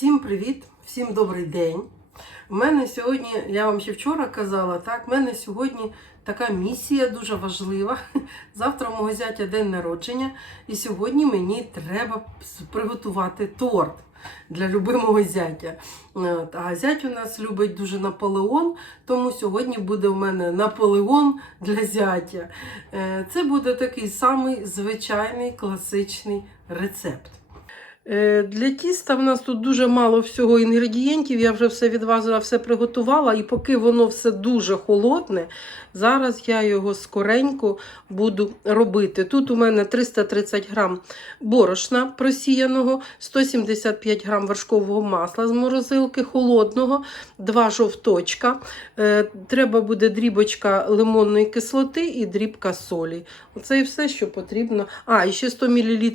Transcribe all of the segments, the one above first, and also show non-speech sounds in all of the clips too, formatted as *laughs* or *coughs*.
Всім привіт, всім добрий день. У мене сьогодні, я вам ще вчора казала, так, в мене сьогодні така місія дуже важлива. *laughs* Завтра у мого зятя день народження, і сьогодні мені треба приготувати торт для любимого зятя. А зять у нас любить дуже Наполеон, тому сьогодні буде в мене Наполеон для зятя. Е, Це буде такий самий звичайний класичний рецепт. Е, Для тіста в нас тут дуже мало всього інгредієнтів. Я вже все відважила, все приготувала. І поки воно все дуже холодне, зараз я його скоренько буду робити. Тут у мене 330 грам борошна просіяного, 175 грам вершкового масла з морозилки холодного, два жовточка. Е, Треба буде дрібочка лимонної кислоти і дрібка солі. Оце і все, що потрібно. А, і ще 100 мл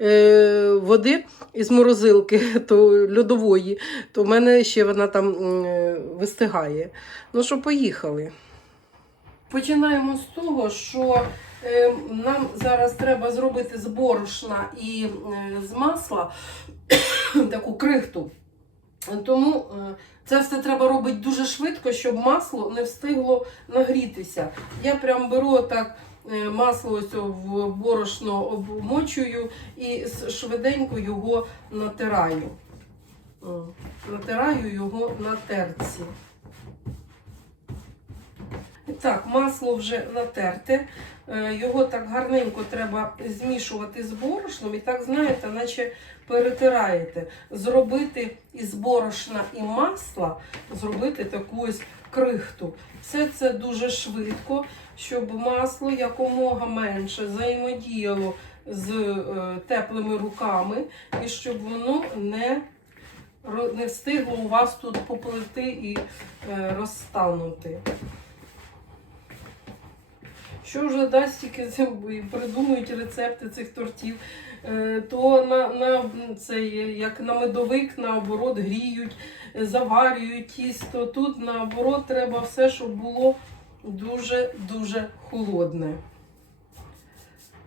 е, води із морозилки *laughs* то льодової, то в мене ще вона там е, вистигає. Ну що, поїхали. Починаємо з того, що е, нам зараз треба зробити з борошна і е, з масла *coughs* таку крихту. Тому це все треба робити дуже швидко, щоб масло не встигло нагрітися. Я прям беру так масло ось в борошно обмочую і швиденько його натираю. Натираю його на терці. Так, масло вже натерте. Е, Його так гарненько треба змішувати з борошном і так, знаєте, наче перетираєте. Зробити із борошна і масла, зробити таку ось крихту. Все це дуже швидко, щоб масло якомога менше взаємодіяло з е, теплими руками і щоб воно не, не встигло у вас тут поплити і е, розтанути. Що вже дасть тільки придумують рецепти цих тортів, е, то на, на цей, як на медовик наоборот гріють, заварюють тісто. Тут наоборот треба все, щоб було дуже-дуже холодне.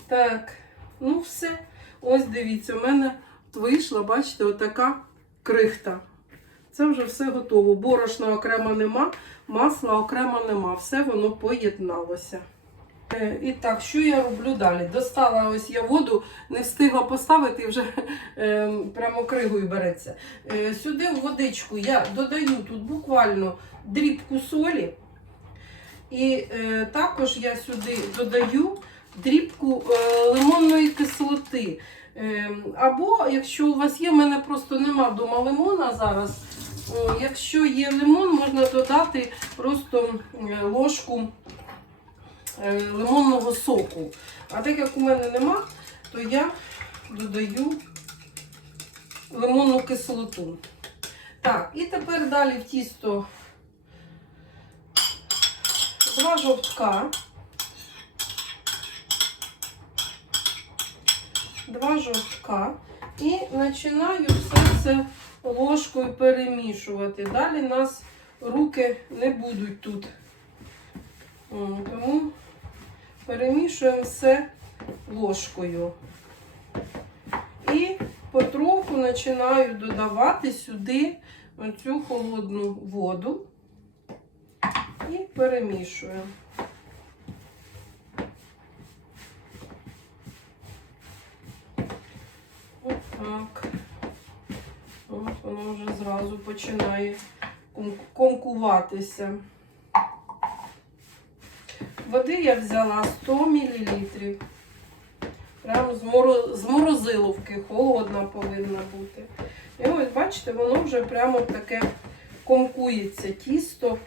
Так, ну все. Ось дивіться, у мене вийшла, бачите, отака крихта. Це вже все готово. Борошна окремо нема, масла окремо нема. Все воно поєдналося. Е, І так, що я роблю далі? Достала ось я воду, не встигла поставити вже *laughs* е, прямо кригою береться. Е, сюди в водичку я додаю тут буквально дрібку солі. І е, також я сюди додаю дрібку е, лимонної кислоти. Е, або, якщо у вас є, в мене просто нема вдома лимона зараз. О, якщо є лимон, можна додати просто ложку лимонного соку. А так як у мене нема, то я додаю лимонну кислоту. Так, і тепер далі в тісто два жовтка. Два жовтка. І починаю все це ложкою перемішувати. Далі нас руки не будуть тут. Тому перемішуємо все ложкою. І потроху починаю додавати сюди оцю холодну воду і перемішую. Отак. От воно вже зразу починає ком- комкуватися. Води я взяла 100 мл. Прямо з, морозиловки, холодна повинна бути. І ось, бачите, воно вже прямо таке комкується тісто.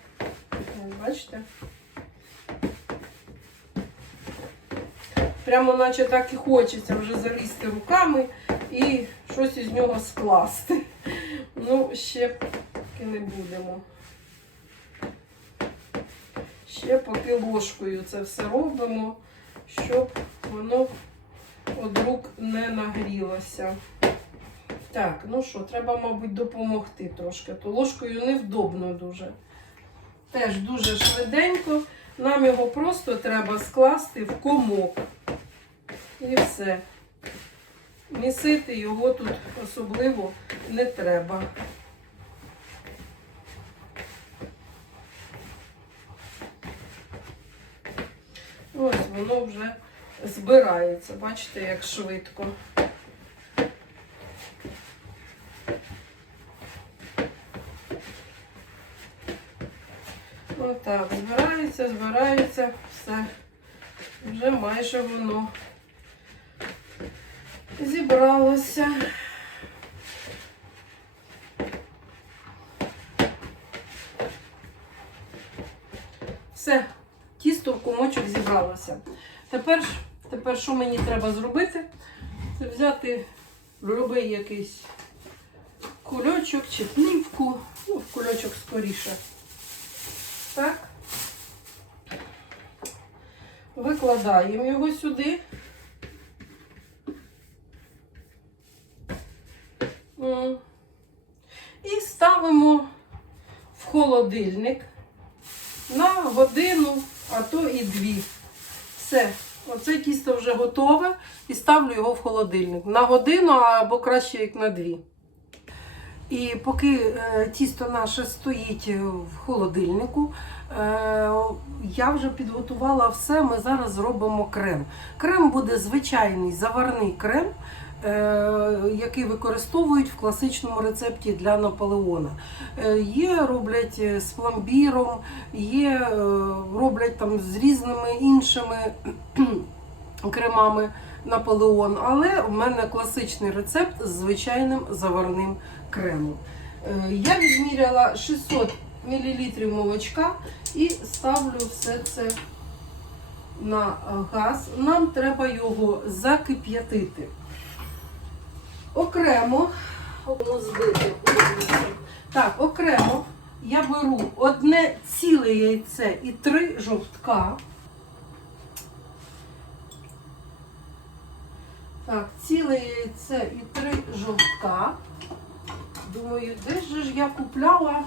Бачите? Прямо наче так і хочеться вже залізти руками і щось із нього скласти. Ну, ще не будемо. Ще поки ложкою це все робимо, щоб воно од рук не нагрілося. Так, ну що, треба, мабуть, допомогти трошки. То ложкою невдобно дуже. Теж дуже швиденько. Нам його просто треба скласти в комок. І все. Місити його тут особливо не треба. Ось воно вже збирається. Бачите, як швидко. Отак, збирається, збирається, все. Вже майже воно зібралося. Все, тісто в комочок зібралося. Тепер, тепер що мені треба зробити? Це взяти любий якийсь кульочок чи плівку. Ну, в кульочок скоріше. Так. Викладаємо його сюди. І ставимо в холодильник на годину, а то і дві. Все, оце тісто вже готове і ставлю його в холодильник. На годину або краще як на дві. І поки е, тісто наше стоїть в холодильнику, е, я вже підготувала все. Ми зараз зробимо крем. Крем буде звичайний заварний крем, який використовують в класичному рецепті для Наполеона. Е, Є роблять е, з пломбіром, є е, роблять там з різними іншими кремами Наполеон, але в мене класичний рецепт з звичайним заварним кремом. Е, Я відміряла 600 мл молочка і ставлю все це на е, газ. Нам треба його закип'ятити. Окремо. Так, окремо я беру одне ціле яйце і три жовтка. Так, ціле яйце і три жовтка. Думаю, де ж я купляла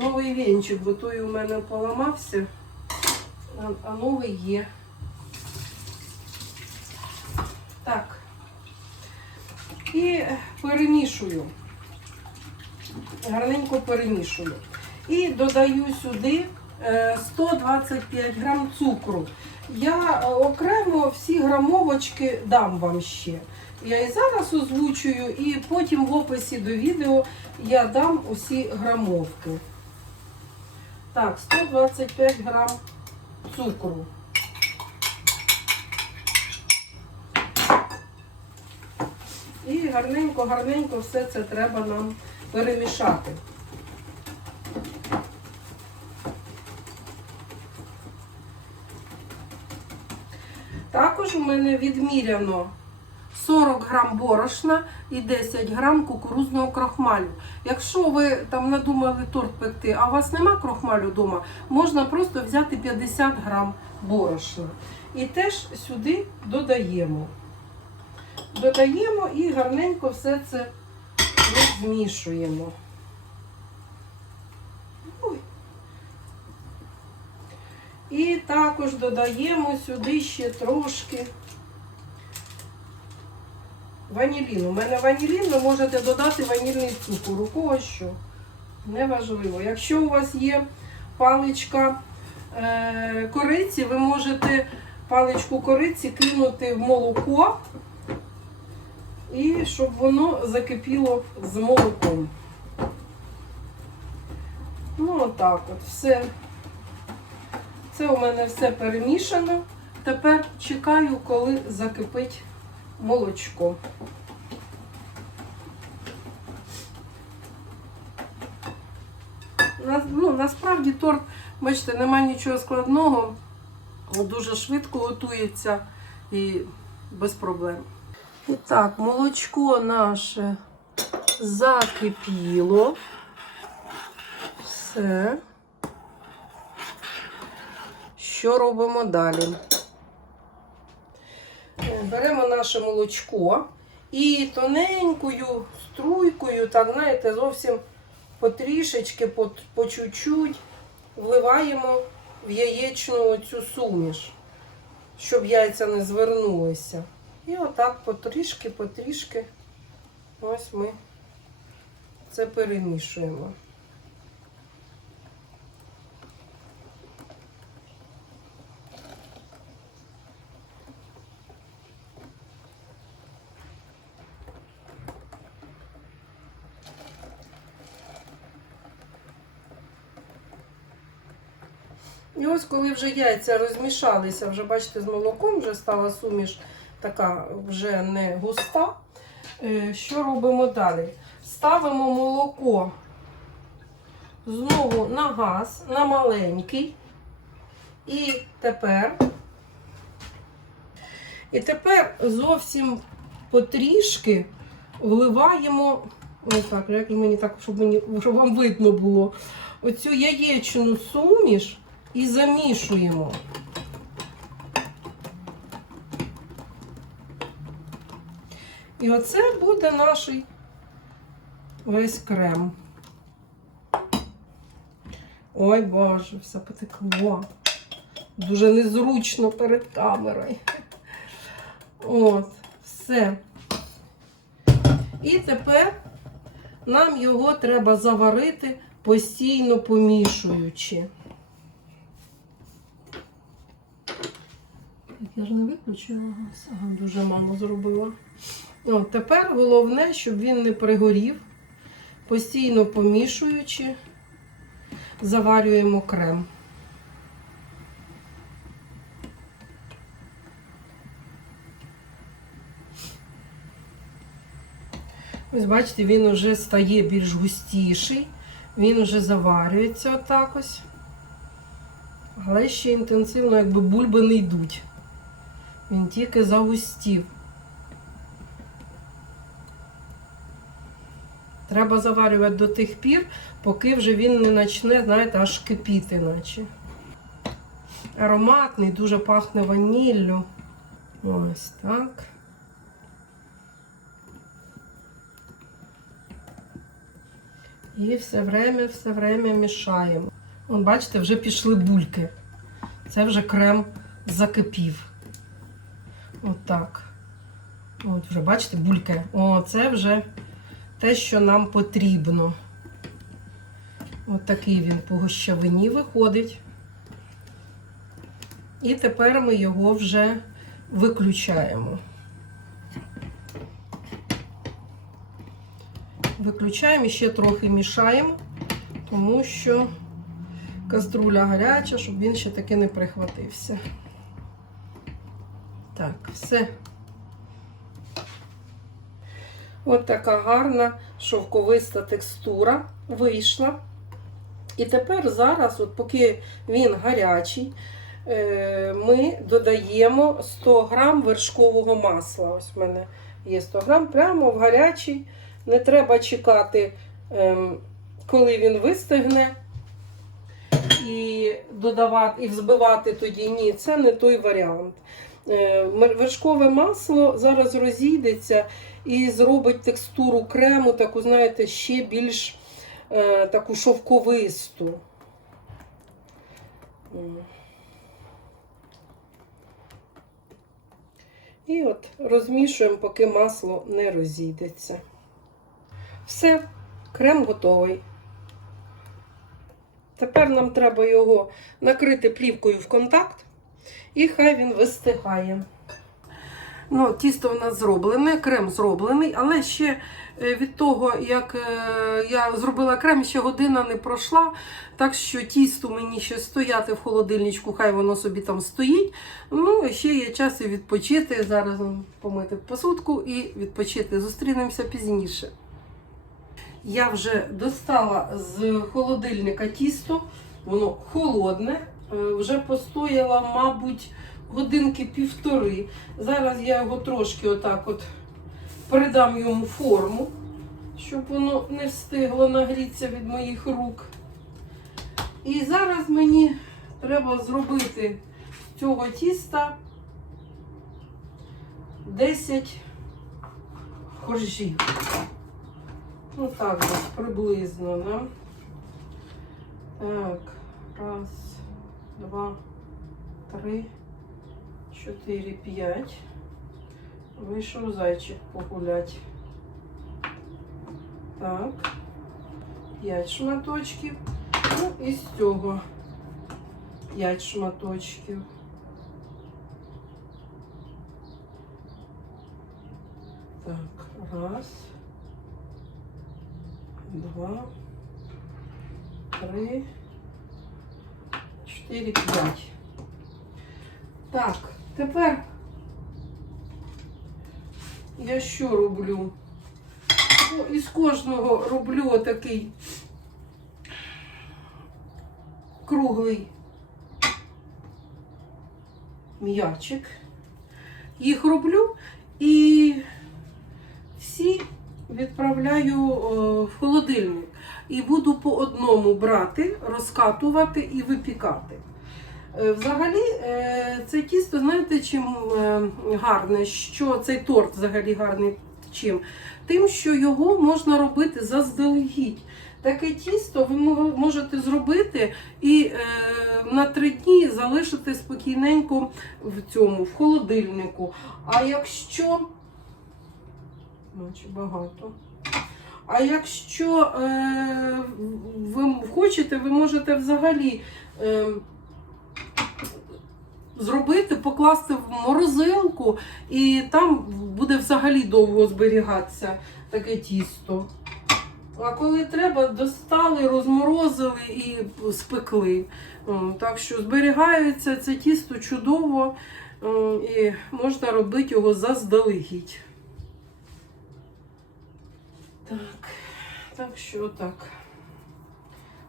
новий вінчик, бо той у мене поламався, а новий є. Так. І перемішую. Гарненько перемішую. І додаю сюди е, 125 грам цукру. Я е, окремо всі грамовочки дам вам ще. Я і зараз озвучую, і потім в описі до відео я дам усі грамовки. Так, 125 грам цукру. І гарненько-гарненько все це треба нам перемішати. Також у мене відміряно 40 грам борошна і 10 грам кукурузного крохмалю. Якщо ви там надумали торт пекти, а у вас нема крохмалю вдома, можна просто взяти 50 грам борошна. І теж сюди додаємо. Додаємо і гарненько все це розмішуємо. І також додаємо сюди ще трошки ваніліну. У мене ванілін, ви можете додати ванільний цукор. У кого що. Неважливо. Якщо у вас є паличка е, кориці, ви можете паличку кориці кинути в молоко і щоб воно закипіло з молоком. Ну, отак от, все. Це у мене все перемішано. Тепер чекаю, коли закипить молочко. Ну, насправді торт, бачите, немає нічого складного, дуже швидко готується і без проблем. І так, молочко наше закипіло. Все. Що робимо далі? Е, Беремо наше молочко і тоненькою струйкою, так, знаєте, зовсім потрішечки, по, по чуть-чуть вливаємо в яєчну цю суміш, щоб яйця не звернулися. І отак потрішки, потрішки ось ми це перемішуємо. І ось коли вже яйця розмішалися, вже бачите, з молоком вже стала суміш така вже не густа. Е, Що робимо далі? Ставимо молоко знову на газ, на маленький. І тепер, і тепер зовсім потрішки вливаємо, ось так, як мені так, щоб, мені, щоб вам видно було, оцю яєчну суміш і замішуємо. І оце буде наш весь крем. Ой, Боже, все потекло. Дуже незручно перед камерою. От, все. І тепер нам його треба заварити, постійно помішуючи. Я ж не виключила. Ага, дуже мало зробила. О, тепер головне, щоб він не пригорів. Постійно помішуючи, заварюємо крем. Ось бачите, він вже стає більш густіший, він вже заварюється отак ось. Але ще інтенсивно, якби бульби не йдуть. Він тільки загустів. Треба заварювати до тих пір, поки вже він не почне, знаєте, аж кипіти, наче. Ароматний, дуже пахне ваніллю. Ось так. І все время, все время мішаємо. Вон, бачите, вже пішли бульки. Це вже крем закипів. Отак. От вже, бачите, бульки. О, це вже те, що нам потрібно. От він по гущавині виходить. І тепер ми його вже виключаємо. Виключаємо і ще трохи мішаємо, тому що каструля гаряча, щоб він ще таки не прихватився. Так, все. От така гарна шовковиста текстура вийшла. І тепер зараз, от поки він гарячий, е, ми додаємо 100 грам вершкового масла. Ось в мене є 100 грам, прямо в гарячий. Не треба чекати, ем, коли він вистигне. І додавати, і взбивати тоді ні, це не той варіант. Е, Вершкове масло зараз розійдеться і зробить текстуру крему, таку, знаєте, ще більш е, таку шовковисту. І от розмішуємо, поки масло не розійдеться. Все, крем готовий. Тепер нам треба його накрити плівкою в контакт, і хай він вистигає. Ну, Тісто в нас зроблене, крем зроблений, але ще е, від того, як е, я зробила крем, ще година не пройшла. Так що тісто мені ще стояти в холодильничку, хай воно собі там стоїть. Ну, ще є час і відпочити. Зараз помити посудку і відпочити. Зустрінемося пізніше. Я вже достала з холодильника тісто, воно холодне, вже постояла, мабуть, годинки півтори. Зараз я його трошки отак от передам йому форму, щоб воно не встигло нагрітися від моїх рук. І зараз мені треба зробити цього тіста 10 коржів. Ну так, приблизно, да? Так, раз, два, три, чотири, п'ять. Вийшов зайчик погулять. Так. П'ять шматочків. Ну і з цього п'ять шматочків. Так, раз, два, три, чотири, п'ять. Так, тепер я що роблю? Ну, із кожного роблю отакий круглий м'ячик. Їх роблю і всі відправляю е, в холодильник. І буду по одному брати, розкатувати і випікати. Е, Взагалі, е, це тісто, знаєте, чим е, гарне, що цей торт взагалі гарний чим? Тим, що його можна робити заздалегідь. Таке тісто ви можете зробити і на три дні залишити спокійненько в цьому, в холодильнику. А якщо. Наче багато. А якщо е, ви хочете, ви можете взагалі. Е, зробити, покласти в морозилку, і там буде взагалі довго зберігатися таке тісто. А коли треба, достали, розморозили і спекли. Так що зберігається це тісто чудово і можна робити його заздалегідь. Так, так що так.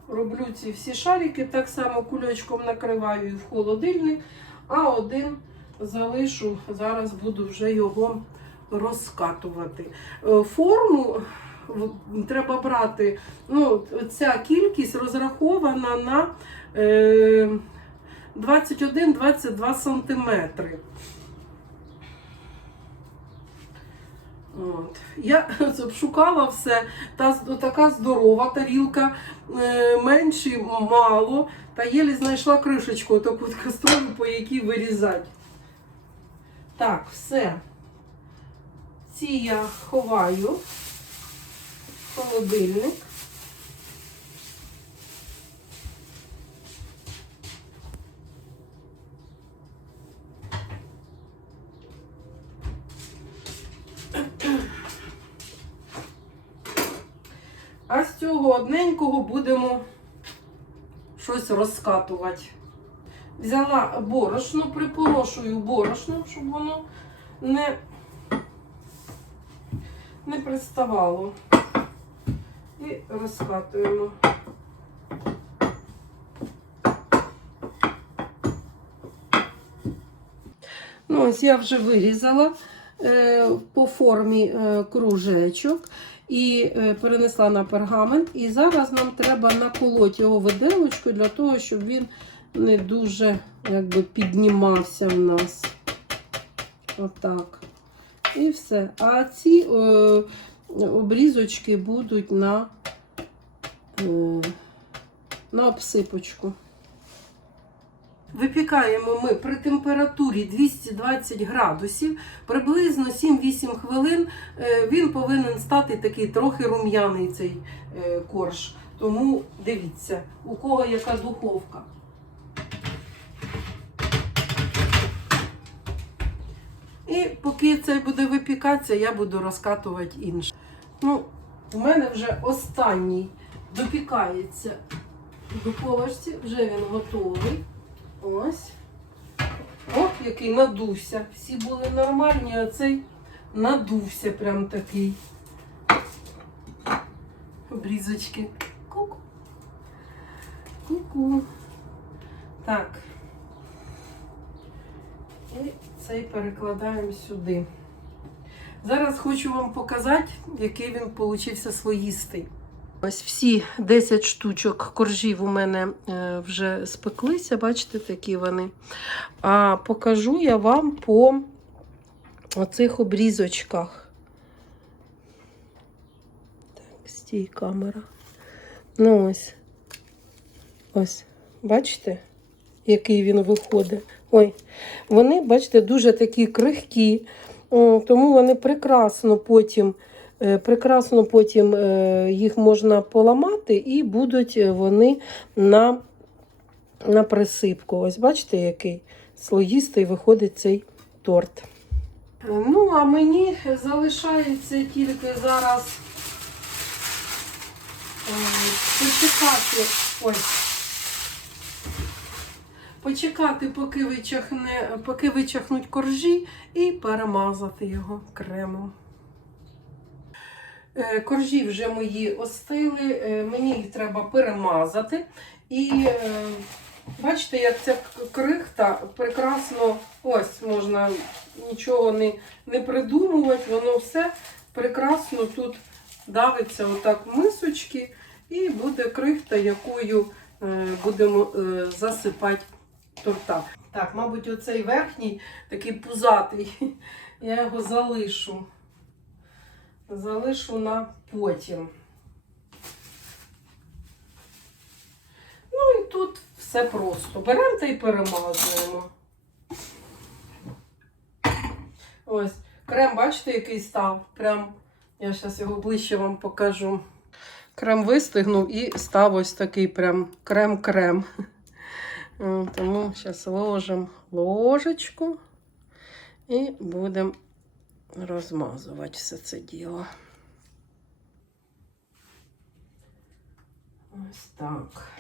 Роблю ці всі шарики, так само кульочком накриваю і в холодильник, а один залишу, зараз буду вже його розкатувати. Е, Форму треба брати, ну, ця кількість розрахована на е, 21-22 сантиметри. От. Я *laughs* шукала все, та така здорова тарілка, менше менші мало, та єлі знайшла кришечку, таку каструлю, по якій вирізати. Так, все. Ці я ховаю в холодильник. Цього одненького будемо щось розкатувати. Взяла борошно, припорошую борошно, щоб воно не, не приставало. І розкатуємо. Ну, ось я вже вирізала е, по формі е, кружечок і е, перенесла на пергамент. І зараз нам треба наколоти його виделочкою для того, щоб він не дуже якби, піднімався в нас. Отак. І все. А ці е, обрізочки будуть на, е, на обсипочку. Випікаємо ми при температурі 220 градусів, приблизно 7-8 хвилин. Е, Він повинен стати такий трохи рум'яний цей е, корж. Тому дивіться, у кого яка духовка. І поки це буде випікатися, я буду розкатувати інше. Ну, у мене вже останній допікається в духовочці, вже він готовий. Ось. О, який надувся. Всі були нормальні, а цей надувся прям такий. Обрізочки. Ку-ку. Ку-ку. Так. І цей перекладаємо сюди. Зараз хочу вам показати, який він получився своїстий. Ось всі 10 штучок коржів у мене е, вже спеклися, бачите, такі вони. А покажу я вам по оцих обрізочках. Так, стій камера. Ну ось. Ось, бачите, який він виходить. Ой, вони, бачите, дуже такі крихкі. Тому вони прекрасно потім, прекрасно потім е, їх можна поламати і будуть вони на, на присипку. Ось бачите, який слоїстий виходить цей торт. Ну, а мені залишається тільки зараз е, почекати. Ось. Почекати, поки вичахне, поки вичахнуть коржі, і перемазати його кремом. Е, Коржі вже мої остили, е, мені їх треба перемазати. І е, бачите, як ця крихта прекрасно, ось можна нічого не, не придумувати, воно все прекрасно тут давиться отак в мисочки, і буде крихта, якою будемо засипати торта. Так, мабуть, оцей верхній такий пузатий, *laughs* я його залишу. Залишу на потім. Ну і тут все просто. Беремо та й перемазуємо. Ось, крем, бачите, який став? Прям, я зараз його ближче вам покажу. Крем вистигнув і став ось такий прям крем-крем. Тому зараз ложимо ложечку і будемо розмазувати все це діло. Ось так.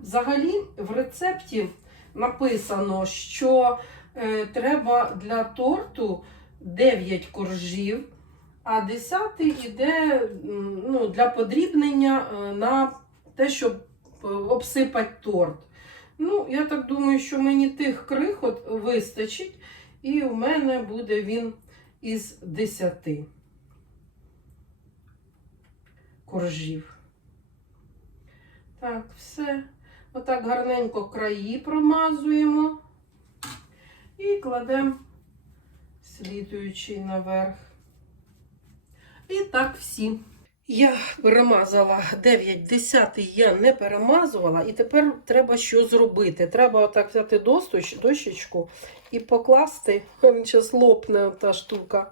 Взагалі, в рецепті написано, що е, треба для торту 9 коржів, а 10 йде ну, для подрібнення е, на те, щоб е, обсипати торт. Ну, я так думаю, що мені тих крихот вистачить, і у мене буде він із 10 коржів. Так, все. Отак гарненько краї промазуємо і кладемо слідуючий наверх. І так всі. Я перемазала 9 десятий, я не перемазувала, і тепер треба що зробити. Треба отак взяти дощечку і покласти, зараз лопне та штука,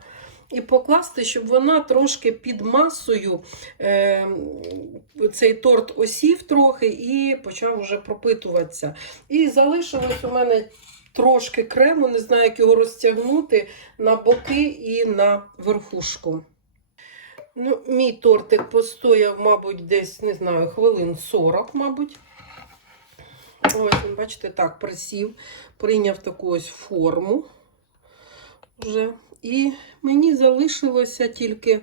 і покласти, щоб вона трошки під масою е, цей торт осів трохи і почав вже пропитуватися. І залишилось у мене трошки крему, не знаю, як його розтягнути на боки і на верхушку. Ну, мій тортик постояв, мабуть, десь, не знаю, хвилин 40, мабуть. Ось, бачите, так, присів, прийняв таку ось форму вже. І мені залишилося тільки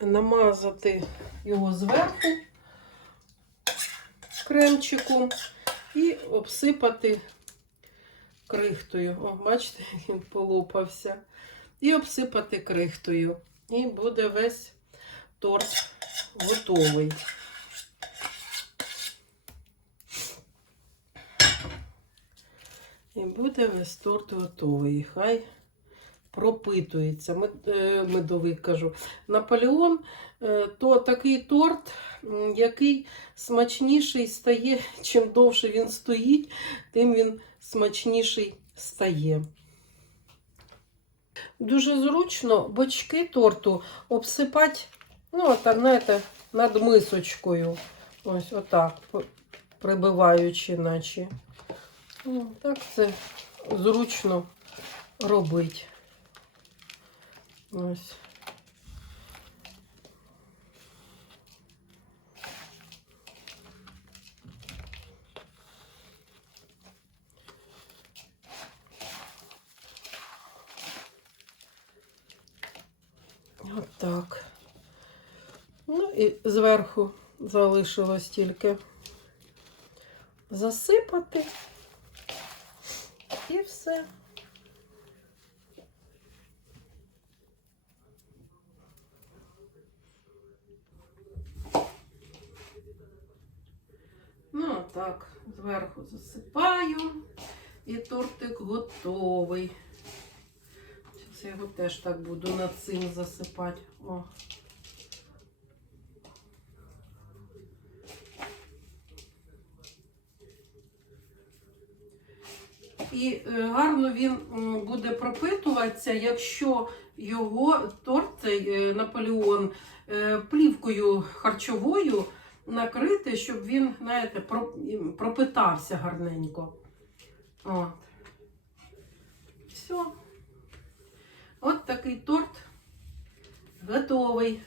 намазати його зверху кремчиком і обсипати крихтою. О, бачите, *laughs* він полопався. І обсипати крихтою. І буде весь торт готовий. І буде весь торт готовий. Хай пропитується. Е, Медовий кажу. Наполеон е, то такий торт, який смачніший стає, чим довше він стоїть, тим він смачніший стає. Дуже зручно бочки торту обсипати, ну, отак, знаєте, над мисочкою. Ось отак, прибиваючи, наче. Ну, так це зручно робити. Ось. От так. Ну і зверху залишилось тільки засипати. І все. Ну, так, зверху засипаю, і тортик готовий. Зараз я його теж так буду над цим засипати. О. І е, гарно він буде пропитуватися, якщо його торт, е, Наполеон, е, плівкою харчовою накрити, щоб він, знаєте, пропитався гарненько. От. Все. От такий торт готовий.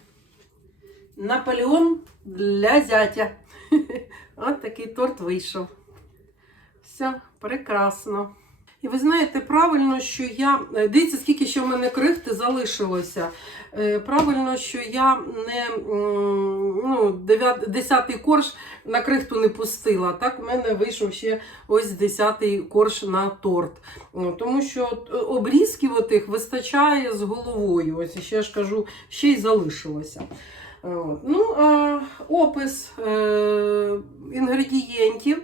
Наполеон для зятя. *laughs* От такий торт вийшов. Все, прекрасно. І ви знаєте, правильно, що я. е, Дивіться, скільки ще в мене крихти залишилося. Е, Правильно, що я не ну, 10 корж на крихту не пустила. Так, в мене вийшов ще ось 10-й корж на торт. Тому що е, обрізків отих вистачає з головою. Ось ще ж кажу, ще й залишилося. Ну, а, опис е, інгредієнтів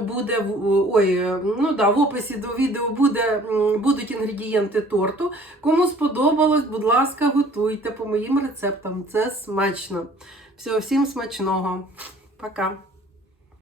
буде ой, е, ну да, в описі до відео буде, будуть інгредієнти торту. Кому сподобалось, будь ласка, готуйте по моїм рецептам. Це смачно. Все, всім смачного. Пока.